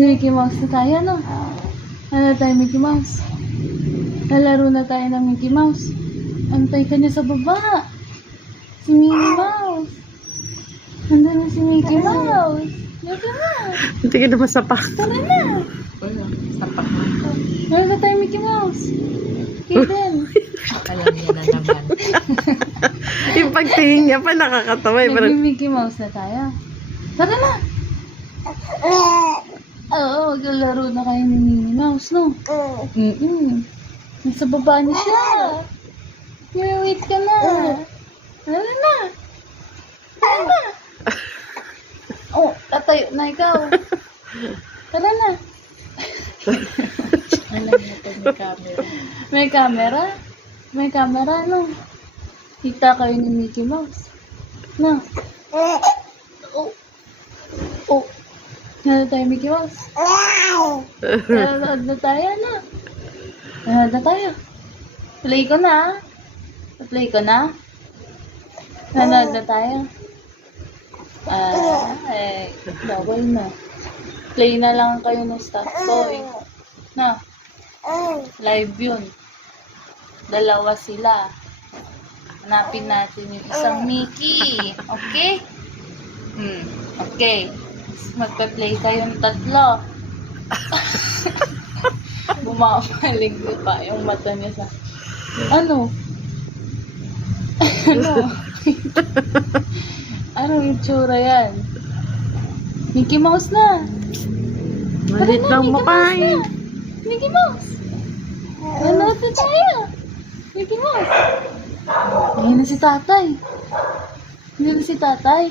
Mickey Mouse na tayo, no? Ano tayo, Mickey Mouse? Lalaro na tayo ng Mickey Mouse. Antay ka niya sa baba. Si Minnie Mouse. Nandun na si Mickey Mouse. Lagi na. Hindi ka na masapak. Tara na. Sapak na. Lalo na tayo, Mickey Mouse. Kaden. Alam niya na naman. Yung pagtingin niya pa nakakatawa. Nag-Mickey Mouse na tayo. Tara na. Oo, maglalaro na kayo ni Minnie Mouse, no? Nasa baba niya siya. Wait ka na. Tara na. Tara na. Oh, tatayo na ikaw. Tara na. Alam niya ito may camera. May camera? May camera, no? Kita kayo ni Mickey Mouse. No? Oh. Oh. Nanood tayo, Mickey Mouse. Nanood na tayo, no? Nanood na tayo. Play ko na. Play ko na. Nanood na tayo. Bawal na. Play na lang kayo ng stuffed toy. Na? Live yun. Dalawa sila. Hanapin natin yung isang Mickey. Okay? Okay. Magpa-play kayong tatlo. Bumapalig pa yung mata niya sa... Ano? Ano? Anong itsura yan? Mickey Mouse na! Malit lang mukha eh. Mickey Mouse! Nanood na tayo! Mickey Mouse! Ayun na si tatay. Ayun na si tatay.